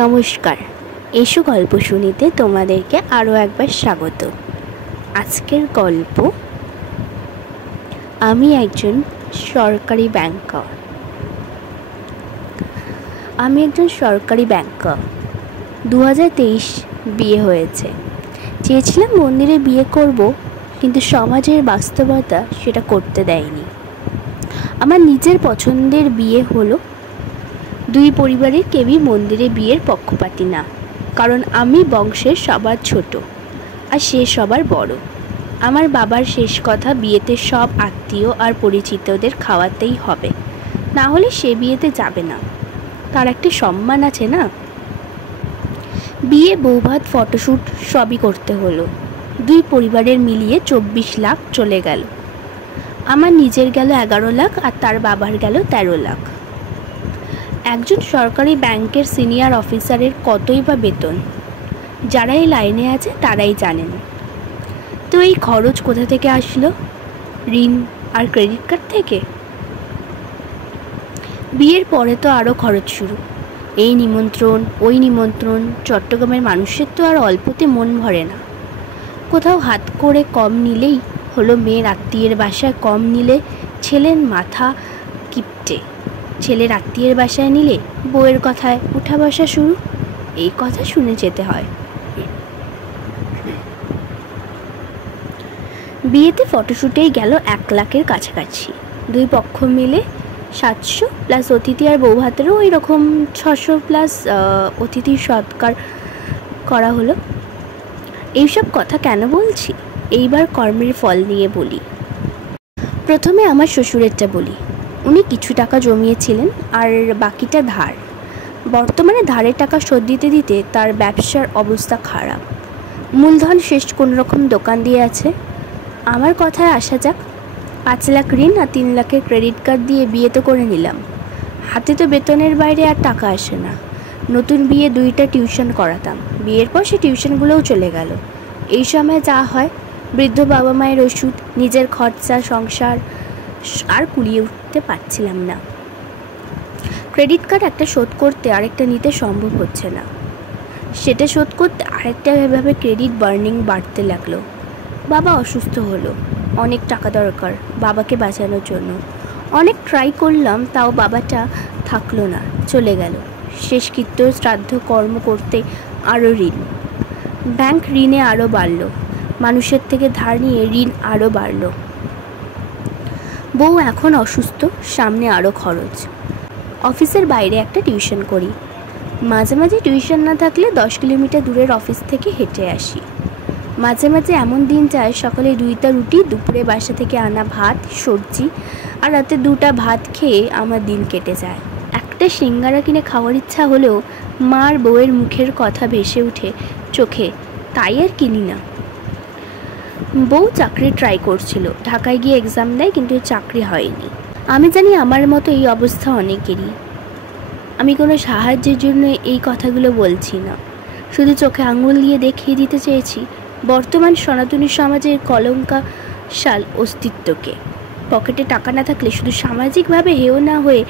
নমস্কার, এসো গল্প শুনিতে তোমাদেরকে আরও একবার স্বাগত। আজকের গল্প, আমি একজন সরকারি ব্যাংকার। 2023 বিয়ে হয়েছে। চেয়েছিলাম মন্দিরে বিয়ে করব, কিন্তু সমাজের বাস্তবতা সেটা করতে দেয়নি। আমার নিজের পছন্দের বিয়ে হলো। দুই পরিবারের কেউই মন্দিরে বিয়ের পক্ষপাতী না, কারণ আমি বংশের সবার ছোট আর সে সবার বড়। আমার বাবার শেষ কথা, বিয়েতে সব আত্মীয় আর পরিচিতদের খাওয়াতেই হবে, না হলে সে বিয়েতে যাবে না। তার একটা সম্মান আছে না। বিয়ে, বৌভাত, ফটোশ্যুট সবই করতে হলো। দুই পরিবারের মিলিয়ে 24 লাখ চলে গেল। আমার নিজের গেল 11 লাখ আর তার বাবার গেল 13 লাখ। একজন সরকারি ব্যাংকের সিনিয়র অফিসারের কতই বা বেতন, যারা এই লাইনে আছে তারাই জানেন। তো এই খরচ কোথা থেকে আসলো? ঋণ আর ক্রেডিট কার্ড থেকে। বিয়ের পরে তো আরও খরচ শুরু। এই নিমন্ত্রণ, ওই নিমন্ত্রণ। চট্টগ্রামের মানুষের তো আর অল্পতে মন ভরে না। কোথাও হাত করে কম নিলেই হলো, মেয়ের আত্মীয়ের বাসায় কম নিলে ছেলের মাথা কিপটে, ছেলের আত্মীয়ের বাসায় নিলে বউয়ের কথায় উঠা বসা শুরু। এই কথা শুনে যেতে হয়। বিয়েতে ফটোশ্যুটেই গেল 1 লাখের কাছাকাছি। দুই পক্ষ মিলে 700 প্লাস অতিথি, আর বৌভাতেরও ওই রকম 600 প্লাস অতিথির সৎকার করা হলো। এইসব কথা কেন বলছি? এইবার কর্মের ফল নিয়ে বলি। প্রথমে আমার শ্বশুরেরটা বলি। উনি কিছু টাকা জমিয়েছিলেন আর বাকিটা ধার। বর্তমানে ধারের টাকা শোধ দিতে দিতে তার ব্যবসার অবস্থা খারাপ। মূলধন শেষ, কোনো রকম দোকান দিয়ে আছে। আমার কথায় আসা যাক। 5 লাখ ঋণ আর 3 লাখের ক্রেডিট কার্ড দিয়ে বিয়ে তো করে নিলাম। হাতে তো বেতনের বাইরে আর টাকা আসে না। নতুন বিয়ে 2টা টিউশন করাতাম, বিয়ের পর সে টিউশনগুলোও চলে গেল। এই সময় যা হয়, বৃদ্ধ বাবা মায়ের ওষুধ, নিজের খরচা, সংসার আর কুলিয়ে উঠতে পারছিলাম না। ক্রেডিট কার্ড একটা শোধ করতে আরেকটা নিতে সম্ভব হচ্ছে না। সেটা শোধ করতে আরেকটা এভাবে ক্রেডিট বার্নিং বাড়তে লাগলো। বাবা অসুস্থ হলো, অনেক টাকা দরকার বাবাকে বাঁচানোর জন্য। অনেক ট্রাই করলাম, তাও বাবাটা থাকলো না, চলে গেল। শেষকৃত্য, শ্রাদ্ধ কর্ম করতে আরও ঋণ। ব্যাংক ঋণে আরও বাড়ল। মানুষের থেকে ধার নিয়ে ঋণ আরও বাড়ল। বউ এখন অসুস্থ, সামনে আরও খরচ। অফিসের বাইরে একটা টিউশন করি। মাঝে মাঝে টিউশন না থাকলে 10 কিলোমিটার দূরের অফিস থেকে হেঁটে আসি। মাঝে মাঝে এমন দিন যায়, সকালে 2টা রুটি, দুপুরে বাসা থেকে আনা ভাত, সবজি, আর রাতে 2টা ভাত খেয়ে আমার দিন কেটে যায়। একটা সিঙ্গারা কিনে খাওয়ার ইচ্ছা হলেও মার, বউয়ের মুখের কথা ভেসে উঠে চোখে, তাই আর কিনি না। বউ চাকরি ট্রাই করছিল, ঢাকায় গিয়ে এক্সাম দেয়, কিন্তু চাকরি হয়নি। আমি জানি আমার মতো এই অবস্থা অনেকেরই। আমি কোনো সাহায্যের জন্য এই কথাগুলো বলছি না, শুধু চোখে আঙুল দিয়ে দেখিয়ে দিতে চেয়েছি বর্তমান সনাতনী সমাজের কলঙ্কাশাল অস্তিত্বকে। পকেটে টাকা না থাকলে শুধু সামাজিকভাবে হেয় না হয়ে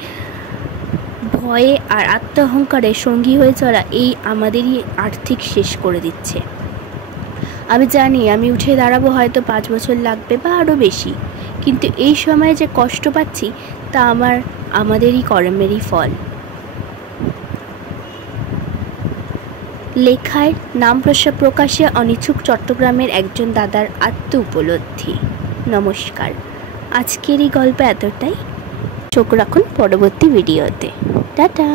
ভয়ে আর আত্মঅহংকারে সঙ্গী হয়ে চলা, এই আমাদেরই আর্থিক শেষ করে দিচ্ছে। আমি জানি আমি উঠে দাঁড়াবো হয়তো 5 বছর লাগবে বা আরও বেশি, কিন্তু এই সময়ে যে কষ্ট পাচ্ছি তা আমাদেরই কর্মেরই ফল। লেখায় নাম প্রকাশে অনিচ্ছুক চট্টগ্রামের একজন দাদার আত্ম উপলব্ধি। নমস্কার, আজকের এই গল্প এতটাই। চোখ রাখুন পরবর্তী ভিডিওতে। টাটা।